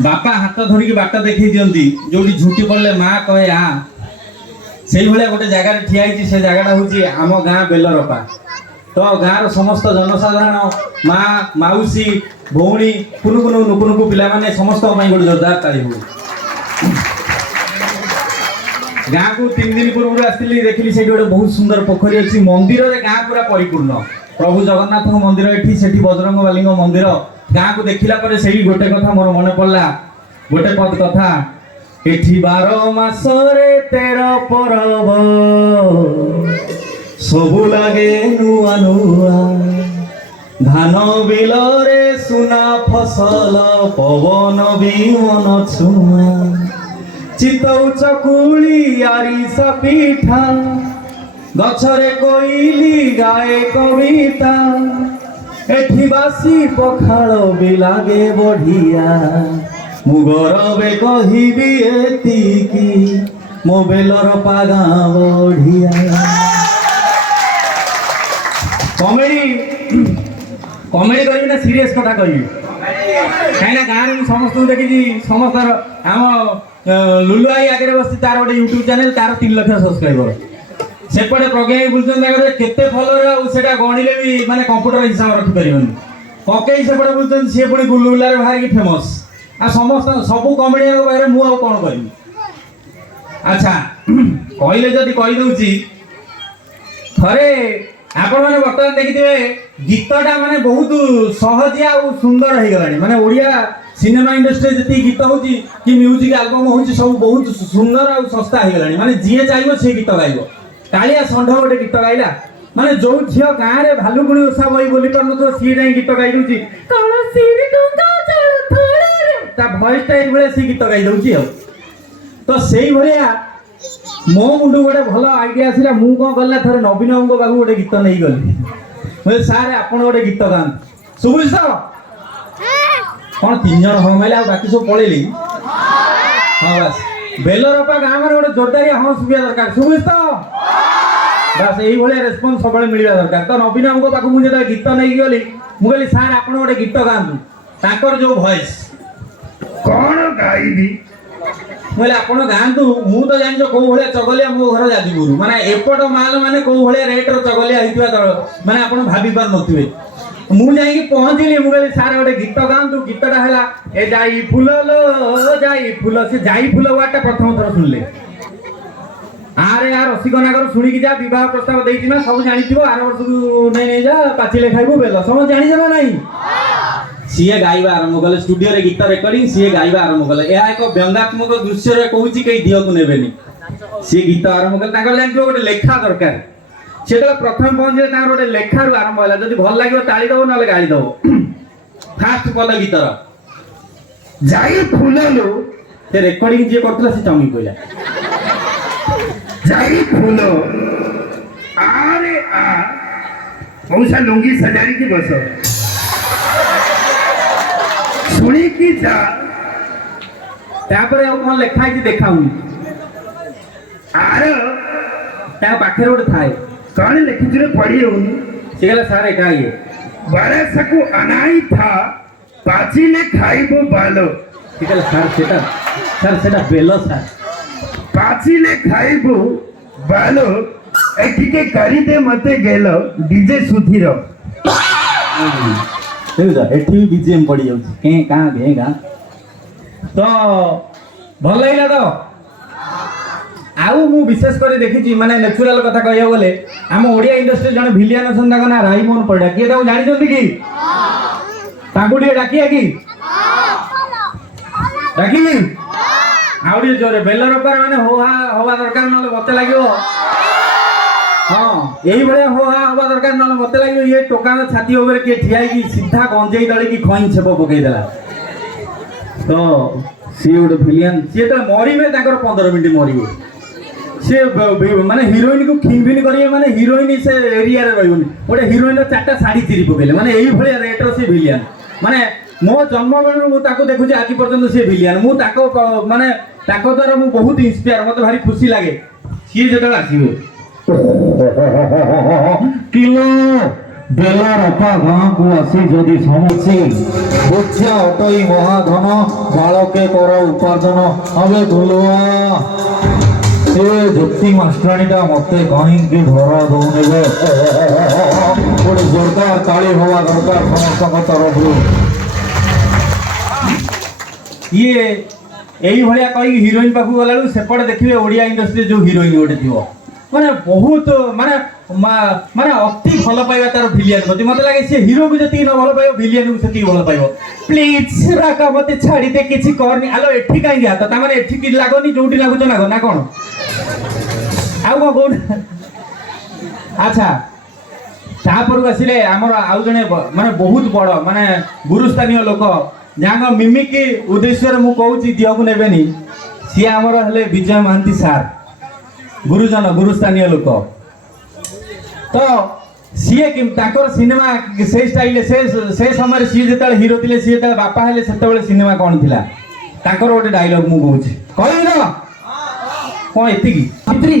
बापा हाथ धरिकी बाट देखी दिखती जो झुटी पड़े माँ कहे आ से भाया गोटे जगार ठिया से जगटा हूँ आम गाँ बेलरपा। तो गाँव समस्त जनसाधारण माँ मौसी भौणी कुनु कुनु नुकु नुकु पिला माने समस्त गोटे जोरदार ताली हो। गाँ को 3 दिन पूर्व आसती देखिली से गोटे बहुत सुंदर पोखरी अच्छी मंदिर रे गाँ पूरा परिपूर्ण प्रभु जगन्नाथ मंदिर एठी सेठी बजरंग बाली मंदिर गाँ को देखिला परे सेही गोटे कथा मोर मन पड़ला गोटे पद कथा एठी 12 मासरे 13 परब सबु लागे नुआ नुआ धान बिलरे सुना फसल पवन विमन छुआ चितौ चकुली आरिसा पिठा गछरे कोइली गाए कविता एठी बासी पखाल भी लागे बढ़िया मु गौरवे कहिबी एतिकी मो बेलर पागा बढ़िया। कमेडी कमेडी करी ना सीरियस कथा कही कहीं गाँव में समस्त देखी समस्त आम लुलु आई आगे बस तार गोटे यूट्यूब चैनल तार 3 लाख सब्सक्राइबर सेपटे प्रज्ञा बुझे केते फॉलोअर से गणिले भी माने कंप्यूटर हिसाब रखी पारिबनी पकई सेपटे बुझे सी पुणी गुलुगुला बाहर की फेमस आ समस्त सबू कमेडियन बाहर मु कौन करी। अच्छा कहले जदि कहीदे थे आपण मैंने बर्तमान देखिए गीतटा माने बहुत सहजिया और सुंदर हो गलानी माने ओडिया सिनेमा इंडस्ट्री जी गीत हो कि म्यूजिक एल्बम हो सब बहुत सुंदर और सस्ता हो गलानी माने जी चाहिए सी गीत गाइब कालिया षंढ गोटे गीत गाइला माने जो झील गाँव में भालुकुणी ओषा बही बोली पार न सी जाए गीत गाई दूसरी भयसटा ये सी गीत गाई दूसरी तो से भाया मो मुंड गोटे भल आइडिया आसला मु कौन कला थोड़े नवीन बाबू पाक गोटे गीत नहीं गली सारे आपड़ गोटे गीत गाँव शुभुच तो कौन 3 जन हाँ मारे बाकी सब पलैली हाँ बस बेलरपा गाँव में गोटे जोरदारिया हाँ शुभा दरकार शुभुच तो बस यही भाया रेस्पन्स सब मिलवा दरकार। तो नवीन बाबू पाक मुझे गीत नहीं गली मुझे सार आप गोटे गीत गाँतु ताकर जो वॉइस कौन गाइबी बोले आपण गाँतु मु तो जान कौ भाया चगलिया मो घर जाजपुर माने एपट माल माने कौ भाया रेट्र चगलिया होता माने आप भावी पार नथिबे मु जाई पहुँचली मुझे सार गोटे गीत गाँतु गीतटा है ए जाई फूल लो जाई फूल से जाई फूल वार्डटा प्रथम थर सुनले आरे यार रसिकनागर शुणिकी जा विवाह प्रस्ताव देती ना सब जानी आर वर्ष को नहीं जा पाचिले खाइबू बेल समझ जानी ना नहीं सीए गाइबा आरंभ कले स्टूडियो रे गीत रेकर्डिंग सीए गाइबा आरंभ कले यह एक व्यंगात्मक दृश्य रे कहूँ कई दिह को नेबेनी सी गीत आरंभ कले जान गोटे लेखा दरकार से प्रथम पहुंचे गोटे लेखारू आरंभ है जब भल लगे ताली दब ना गाड़ी दब फास्ट पद गीतर जाई फुललु से रेकर्डिंग जी करथला से चमी कहला जाई फूलो आरे आ मौसा लुंगी सजारी की बस सुनी की जा तापर अब कौन लेखा है देखाऊनी आर ता पाखे गोटे थाए कौन लिखी रे पढ़ी होनी से गला सारे का ये बरस को अनाई था पाचिले खाइबो बालो ठीक है सर सेटा बेलो सर पाचिले खाइबो बालो एठिके करी दे मते गेलो डीजे सुधीर देखा एठी बीजेएम पड़ी जाउछ के कहां घे गा तो भल लागला तो आउ मु विशेष कर देखी माने नेचुरल कथा कहया बोले हम ओडिया इंडस्ट्री जने भिलियन संदा ना राईमोहन पड़ा के ताऊ जानि जंती की ताकू डी डाकिया की डाकी आउडी जोरे बेलरपार माने होहा हवा दरकार न मते लागियो हाँ यही भाया होहा हवा दरकार न मते लागियो ये टोकान छाती ऊपर के ठियाई की सीधा गंजेई दले की खई छेप पकई देला तो सी गोटे भिलियन सी तो मरिबे ताकर 15 मिनिट मरिबे से माने हिरोइन को खिंबिन करिए माने हिरोइन से एरिया रे रहबनी गोटे हिरोइन 4टा साड़ी चिरी पकेले माने यही भाया रेटर से भिलियन माने मो जन्म बेलू मु ताको देखुची आज पर्यंत से भिलियन मु ताको माने ताको द्वारा मु बहुत इंस्पायर मते भारी खुशी लागे सी जेतला आसीबे किलो বেলার অপা গাঁকু আসি যদি সমসি বুঝা অটই মহাধন বালকে কর উপার্জন হবে ধুলুয়া সে যুক্তি মাস্টারীটা মতে কাহিঁকি ধর দৌনেবে গোটে জোরদার তাଳି হওয়া দরকার সমস্তଙ୍କ তরফରୁ ଇଏ ଏଇଭଳିଆ କହିକି ହିରୋଇନ ପାଖକୁ ଗଲାବେଳକୁ ସେପଟେ ଦେଖିବେ ଓଡ଼ିଆ ଇଣ୍ଡଷ୍ଟ୍ରିରେ ଯୋଉ ହିରୋଇନ ଗୋଟେ ଥିବ ମାନେ ବହୁତ ମାନେ ଅତି ଭଲ ପାଇବା ତାର ଭିଲିଆନ ପ୍ରତି ମତେ ଲାଗେ ସେ ହିରୋକୁ ଯେତିକି ନ ଭଲ ପାଇବ ଭିଲିଆନକୁ ସେତିକି ଭଲ ପାଇବ ପ୍ଲିଜ ରାକା ମତେ ଛାଡ଼ିଦେ କିଛି କରନି ଆଲୋ ଏଠି କାହିଁକି ହାତ ତାମାନେ ଏଠି କି ଲାଗନି ଯୋଉଠି ଲାଗୁଛ ନା ନା କଣ ଆଉ କଣ କହୁନ ଆଚ୍ଛା ତାପରକୁ ଆସିଲେ ଆମର ଆଉ ଜଣେ ମାନେ ବହୁତ ବଡ଼ ମାନେ ଗୁରୁସ୍ଥାନୀୟ ଲୋକ ଯାହାଙ୍କ ମିମିକି ଉଦ୍ଦେଶ୍ୟରେ ମୁଁ କହୁଛି ଦିଅକୁ ନେବେନି ସିଏ ଆମର ହେଲେ ବିଜୟ ମହାନ୍ତି ସାର୍ ଗୁରୁଜନ ଗୁରୁସ୍ଥାନୀୟ ଲୋକ ତ ସିଏ ତାଙ୍କର ସିନେମା ସେଇ ଷ୍ଟାଇଲରେ ସେ ସମୟରେ ସିଏ ଯେତେବେଳେ ହିରୋ ଥିଲେ ସିଏ ଯେତେବେଳେ ବାପା ହେଲେ ସେତେବେଳେ ସିନେମା କ'ଣ ଥିଲା ତାଙ୍କର ଗୋଟେ ଡାଇଲଗ ମୁଁ କହୁଛି କହିବି ତ କ'ଣ ଏତିକି ସାବିତ୍ରୀ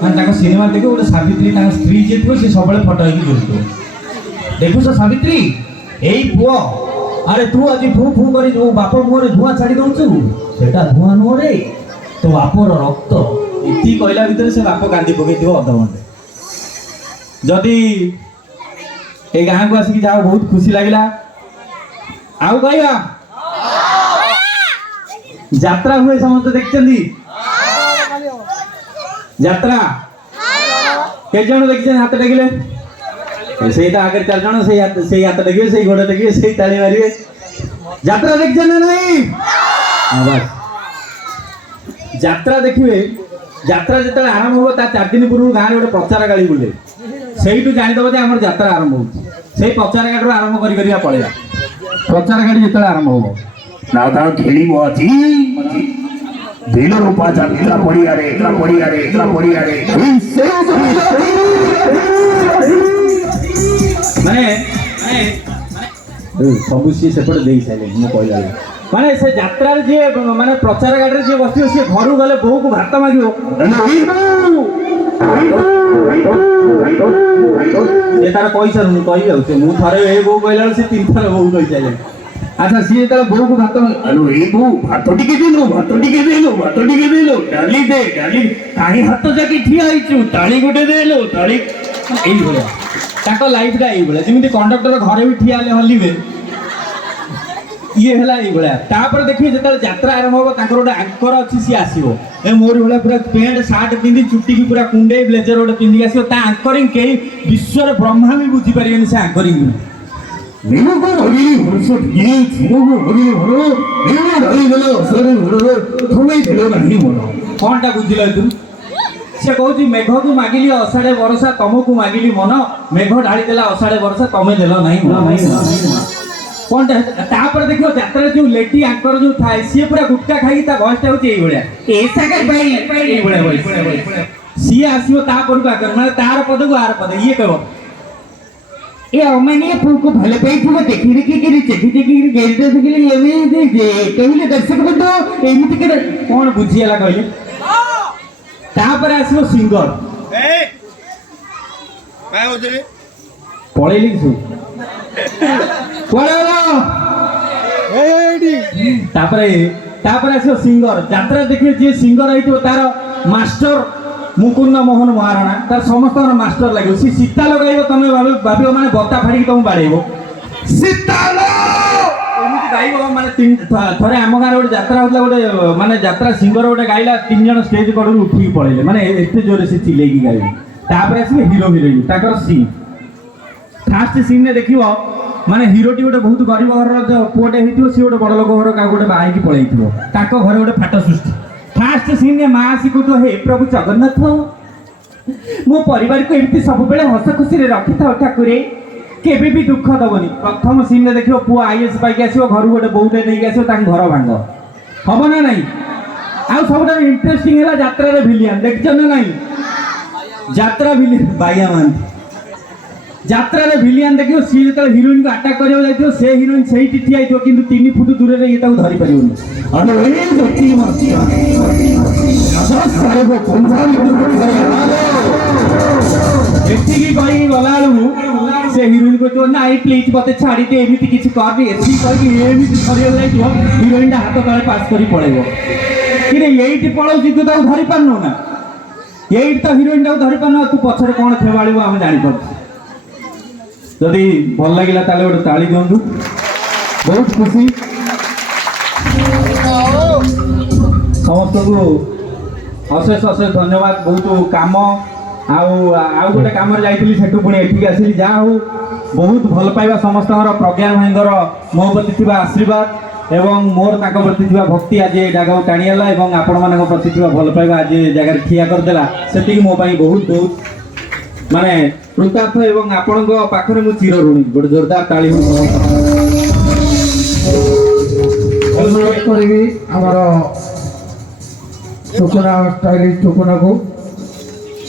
ମାନେ ତାଙ୍କ ସିନେମା ଦେଖିବ ଗୋଟେ ସାବିତ୍ରୀ ତାଙ୍କ ସ୍ତ୍ରୀ ଯିଏ ଥିବ ସେ ସବୁବେଳେ ଫଟୋ ହେଇକି ଯୋଡ଼ୁଥିବ ଦେଖୁଛ ସାବିତ୍ରୀ ଏଇ ପୁଅ ଆରେ ତୁ ଆଜି ଫୁ ଫୁ କରି ଯୋଉ ବାପ ମୁହଁରେ ଧୂଆଁ ଛାଡ଼ି ଦଉଛୁ ସେଟା ଧୂଆଁ ନୁହଁ ରେ ତୋ ବାପର ରକ୍ତ ଏତିକି କହିଲା ଭିତରେ ସେ ବାପ କାନ୍ଦି ପକେଇଥିବ ଅଧଘଣ୍ଟେ ଯଦି ଏ ଗାଁକୁ ଆସିକି ଯାହା ବହୁତ ଖୁସି ଲାଗିଲା ଆଉ କହିବା ଯାତ୍ରା ହୁଏ ସମସ୍ତେ ଦେଖିଛନ୍ତି ଯାତ୍ରା କେତେ ଜଣ ଦେଖିଛନ୍ତି ହାତ ଟେକିଲେ ସେଇ ତ ଆଗରେ 4 ଜଣ ସେଇ ହାତ ଟେକିବେ ସେଇ ଗୋଡ଼ ଟେକିବେ ସେଇ ତାଳି ମାରିବେ ଯାତ୍ରା ଦେଖିଛନ୍ତି ନା ନାଇଁ ବାସ୍ ଯାତ୍ରା ଦେଖିବେ ଯାତ୍ରା ଯେତେବେଳେ ଆରମ୍ଭ ହବ ତା 4 ଦିନ ପୂର୍ବରୁ ଗାଁରେ ଗୋଟେ ପ୍ରଚାର ଗାଡ଼ି ବୁଲେ ସେଇଠୁ ଜାଣିଦେବ ଯେ ଆମର ଯାତ୍ରା ଆରମ୍ଭ ହଉଛି ସେଇ ପ୍ରଚାର ଗାଡ଼ିରୁ ଆରମ୍ଭ କରିବା ପଳେଇବା ପ୍ରଚାର ଗାଡ଼ି ଯେତେବେଳେ ଆରମ୍ଭ ହବ ନା ତା ଖେଳିବ ଅଛି ଦିନ ରୂପା ଯାତ୍ରା ପଡ଼ିଆରେ ମାନେ ସବୁ ସିଏ ସେପଟେ ଦେଇ ସାରିଲେଣି ମୁଁ କହିଲା ମାନେ ସେ ଯାତ୍ରାରେ ଯିଏ ମାନେ ପ୍ରଚାର ଗାଡ଼ିରେ ଯିଏ ବସିବ ସିଏ ଘରୁ ଗଲେ ବୋଉକୁ ଭାତ ମାଗିବ ସେ ତାର କହିସାରୁନି କହିବି ଆଉ ସେ ମୁଁ ଥରେ ଏ ବୋଉ କହିଲା ବେଳକୁ ସେ 3 ଥର ବୋଉ କହିସାରିଲେଣି ଆଚ୍ଛା ସିଏ ଯେତେବେଳେ ବୋଉକୁ ଭାତ ଭାତ ଟିକେ ଦେଲୁ ଡାଲି ଦେ କାହିଁ ହାତ ଯାକି ଠିଆ ହେଇଛୁ ତାଳି ଗୋଟେ ଦେଲୁ ତାଳି ଏଇଭଳିଆ ତାଙ୍କ ଲାଇଫଟା ଏଇଭଳିଆ ଯେମିତି କଣ୍ଡକ୍ଟର ଘରେ ବି ଠିଆ ହେଲେ ହଲିବେ ଇଏ ହେଲା ଏଇଭଳିଆ ତାପରେ ଦେଖିବେ ଯେତେବେଳେ ଯାତ୍ରା ଆରମ୍ଭ ହବ ତାଙ୍କର ଗୋଟେ ଆଙ୍କର ଅଛି ସିଏ ଆସିବ ଏ ମୋରି ଭଳିଆ ପୁରା ପ୍ୟାଣ୍ଟ ସାର୍ଟ ପିନ୍ଧି ଚୁଟିକି ପୁରା କୁଣ୍ଡେଇ ବ୍ଲେଜର ଗୋଟେ ପିନ୍ଧିକି ଆସିବ ତା ଆଙ୍କରିଂ କେହି ବିଶ୍ୱରେ ବ୍ରହ୍ମା ବି ବୁଝିପାରିବେନି ସେ ଆଙ୍କରିଂ କଣଟା ବୁଝିଲ ତୁ ସେ କହୁଛି ମେଘକୁ ମାଗିଲି ଅଷାଢ଼େ ବରଷା ତମକୁ ମାଗିଲି ମନ ମେଘ ଢାଳି ଦେଲା ଅଷାଢ଼େ ବରଷା ତମେ ଦେଲ ନାହିଁ କଣଟା ତାପରେ ଦେଖିବ ଯାତ୍ରାରେ ଯୋଉ ଲେଡି ଆଙ୍କର ଯୋଉ ଥାଏ ସିଏ ପୁରା ଗୁଟକା ଖାଇକି ତା ଭଏସଟା ହଉଛି ଏଇଭଳିଆ ଏଇଭଳିଆ ସିଏ ଆସିବ ତାପରକୁ ଆଙ୍କର ମାନେ ତାର ପଦକୁ ଆର ପଦ ଇଏ କହିବ ଏ ଅମାନିଆ ପୁଅକୁ ଭଲ ପାଇଥିବ ଦେଖି ଦେଖିକିରି ଚେକି ଚେକିକିରି ଗେରିଟା ଦେଖିଲେ ଏମିତି କହିଲେ ଦର୍ଶକ ବନ୍ଧୁ ଏମିତି କଣ ବୁଝିଗଲା କହିଲେ ତାପରେ ଆସିବ ସିଙ୍ଗର ପଳେଇଲି ସବୁ ତାପରେ ଆସିବ ସିଙ୍ଗର ଯାତ୍ରା ଦେଖିବେ ଯିଏ ସିଙ୍ଗର ହେଇଥିବ ତାର ମାଷ୍ଟର ମୁକୁନ୍ଦ ମୋହନ ମହାରଣା ତାର ସମସ୍ତଙ୍କର ମାଷ୍ଟର ଲାଗିବ ସେ ସୀତା ଲଗାଇବ ତମେ ଭାବିବ ମାନେ ବତା ଫାଡ଼ିକି ତମକୁ ବାଡ଼େଇବ ଶୀତାଲ ଏମିତି ଗାଇବ ମାନେ ଥରେ ଆମ ଗାଁରେ ଗୋଟେ ଯାତ୍ରା ହଉଥିଲା ଗୋଟେ ମାନେ ଯାତ୍ରା ସିଙ୍ଗର ଗୋଟେ ଗାଇଲା 3 ଜଣ ଷ୍ଟେଜ କଡ଼ରୁ ଉଠିକି ପଳେଇଲେ ମାନେ ଏତେ ଜୋରେ ସେ ଚିଲେଇକି ଗାଇବେ ତାପରେ ଆସିବେ ହିରୋ ହିରୋଇନ ତାଙ୍କର ସିନ୍ ଫାଷ୍ଟ ସିନ୍ରେ ଦେଖିବ ମାନେ ହିରୋଟି ଗୋଟେ ବହୁତ ଗରିବ ଘରର ପୁଅଟେ ହେଇଥିବ ସିଏ ଗୋଟେ ବଡ଼ ଲୋକ ଘର କାହାକୁ ଗୋଟେ ବାହା ହେଇକି ପଳେଇଥିବ ତାଙ୍କ ଘରେ ଗୋଟେ ଫାଟ ସୃଷ୍ଟି ଫାଷ୍ଟ ସିନ୍ରେ ମା ଆସି କହୁଥିବ ହେ ପ୍ରଭୁ ଜଗନ୍ନାଥ ମୋ ପରିବାରକୁ ଏମିତି ସବୁବେଳେ ହସ ଖୁସିରେ ରଖିଥାଉ ଠାକୁରେ କେବେ ବି ଦୁଃଖ ଦବନି ପ୍ରଥମ ସିନ୍ରେ ଦେଖିବ ପୁଅ IAS ପାଇକି ଆସିବ ଘରୁ ଗୋଟେ ବୋଉଟେ ନେଇକି ଆସିବ ତାଙ୍କ ଘର ଭାଙ୍ଗ ହବ ନା ନାଇଁ ଆଉ ସବୁଠାରୁ ଇଣ୍ଟରେଷ୍ଟିଂ ହେଲା ଯାତ୍ରାରେ ଭିଲିଆନ ଦେଖିଛ ନା ନାଇଁ ଯାତ୍ରା ଭିଲିଆନ ବାଇଆ ମହାନ୍ତି ଯାତ୍ରାରେ ଭିଲିଆନ ଦେଖିବ ସିଏ ଯେତେବେଳେ ହିରୋଇନକୁ ଆଟାକ୍ କରିବାକୁ ଯାଇଥିବ ସେ ହିରୋଇନ ସେଇଠି ଠିଆ ହେଇଥିବ କିନ୍ତୁ 3 ଫୁଟ ଦୂରରେ ଇଏ ତାକୁ ଧରି ପାରିବନି ଏଠିକି କହିକି ଗଲା ବେଳକୁ ସେ ହିରୋଇନ କହୁଥିବ ନାଇଁ ପ୍ଲିଜ ମତେ ଛାଡ଼ିଦେ ଏମିତି କିଛି କରନି ଏଠି କହିକି ଏମିତି ସରିବାକୁ ଯାଇଥିବ ହିରୋଇନଟା ହାତ ତଳେ ପାସ୍ କରି ପଳେଇବ କିରେ ଏଇଠି ପଳଉଛି ତୁ ତାକୁ ଧରି ପାରୁନୁ ନା ଏଇଠି ତ ହିରୋଇନଟାକୁ ଧରି ପାରୁନୁ ତୁ ପଛରେ କ'ଣ ଖେବାଳିବୁ ଆମେ ଜାଣିପାରୁଛୁ ଯଦି ଭଲ ଲାଗିଲା ତାହେଲେ ଗୋଟେ ତାଳି ଦିଅନ୍ତୁ ବହୁତ ଖୁସି ସମସ୍ତଙ୍କୁ ଅଶେଷ ଅଶେଷ ଧନ୍ୟବାଦ ବହୁତ କାମ ଆଉ ଗୋଟେ କାମରେ ଯାଇଥିଲି ସେଠୁ ପୁଣି ଏଠିକି ଆସିଲି ଯାହା ହଉ ବହୁତ ଭଲ ପାଇବା ସମସ୍ତଙ୍କର ପ୍ରଜ୍ଞା ଭାଇଙ୍କର ମୋ ପ୍ରତି ଥିବା ଆଶୀର୍ବାଦ ଏବଂ ମୋର ତାଙ୍କ ପ୍ରତି ଥିବା ଭକ୍ତି ଆଜି ଏ ଜାଗାକୁ ଟାଣି ହେଲା ଏବଂ ଆପଣମାନଙ୍କ ପ୍ରତି ଥିବା ଭଲ ପାଇବା ଆଜି ଏ ଜାଗାରେ ଠିଆ କରିଦେଲା ସେତିକି ମୋ ପାଇଁ ବହୁତ ବହୁତ ମାନେ କୃତାର୍ଥ ଏବଂ ଆପଣଙ୍କ ପାଖରେ ମୁଁ ଚିର ଋଣୀ ଗୋଟେ ଜୋରଦାର ତାଳି ଅନୁରୋଧ କରିବି ଆମର ଟୁକୁନା ଷ୍ଟାଇଲିଷ୍ଟ ଟୁକୁନାକୁ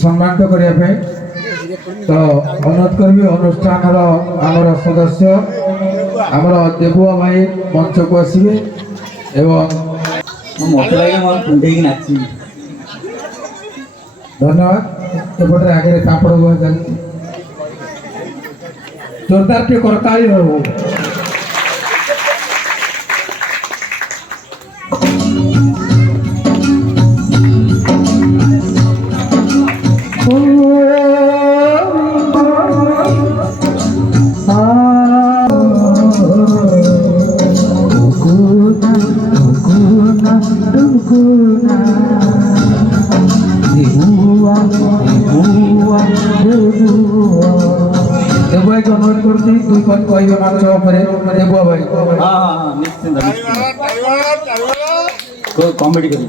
ସମ୍ମାନିତ କରିବା ପାଇଁ ତ ଅନୁରୋଧ କରିବି ଅନୁଷ୍ଠାନର ଆମର ସଦସ୍ୟ ଆମର ଦେବୁଆ ଭାଇ ମଞ୍ଚକୁ ଆସିବେ ଏବଂ ମତେ ଲାଗେ ମୋର କୁଣ୍ଡେଇକି ନାଚିବି ଧନ୍ୟବାଦ ଏପଟରେ ଆଗରେ ପାମ୍ପଡ଼ ବୁହା ଚାଲିଛି ଜୋରଦାର ଟିକେ କରତାଳି ହବ देवभाई को अनुरोध करुँगी दुई पद कह मंच पर देवुआ भाई निश्चिंत कमेडी करी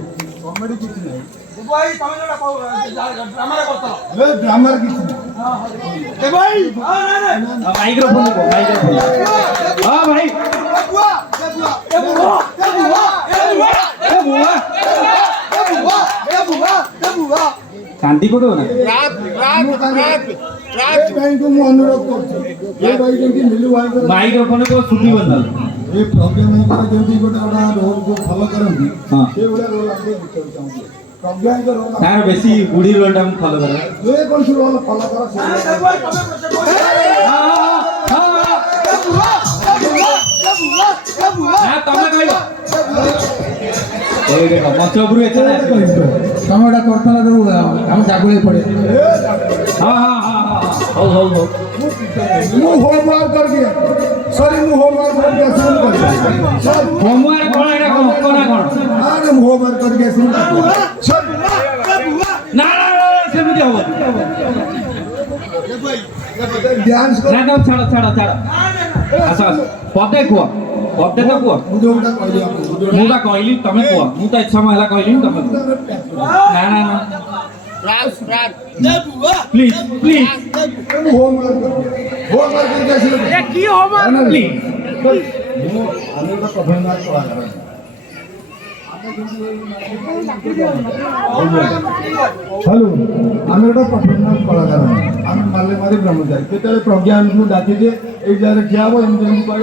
माइक्रोफोन हाँ भाई कांदी को ना अनुरोध माइक्रोफोन को सुनी बंदा ये प्रॉब्लम है कि जल्दी गोटा रोल को फॉलो करंदी हां ये बड़ा रोल आपको दिक्कत चाहूंगी प्रॉब्लम का रोल तार बेसी बुढ़ी रोल टाइम फॉलो करे ये कौन सी रोल फॉलो करा हां तमे कहलो ए देखो मंच उपरु एते समयटा करथला दउ हम जागुळे पड़े हां हां हां हां हो मु होमवर्क कर गया सॉरी मु होमवर्क कर गया शुरू कर होमवर्क कोन एटा कोन कोन हां मु होमवर्क कर गया शुरू सर ना सेमिति हो ध्यान से ना तो छाड़ अच्छा पदे को पदे तो को मुझे उल्टा कह दिया मुगा कहली तमे को मु त इच्छा मला कहली तमे ना ना ना प्लीज प्लीज होमवर्क कर गया शुरू ये की होमवर्क प्लीज আমি তো কখনো করা যাবে হ্যালো আমি একটা পারফরম্যান্স কলাকার আমি মালে মারি ব্রহ্মচারী কেতবে প্রজ্ঞান ডাকি দিয়ে এই জায়গায় ঠিয়া হবো এমনি কয়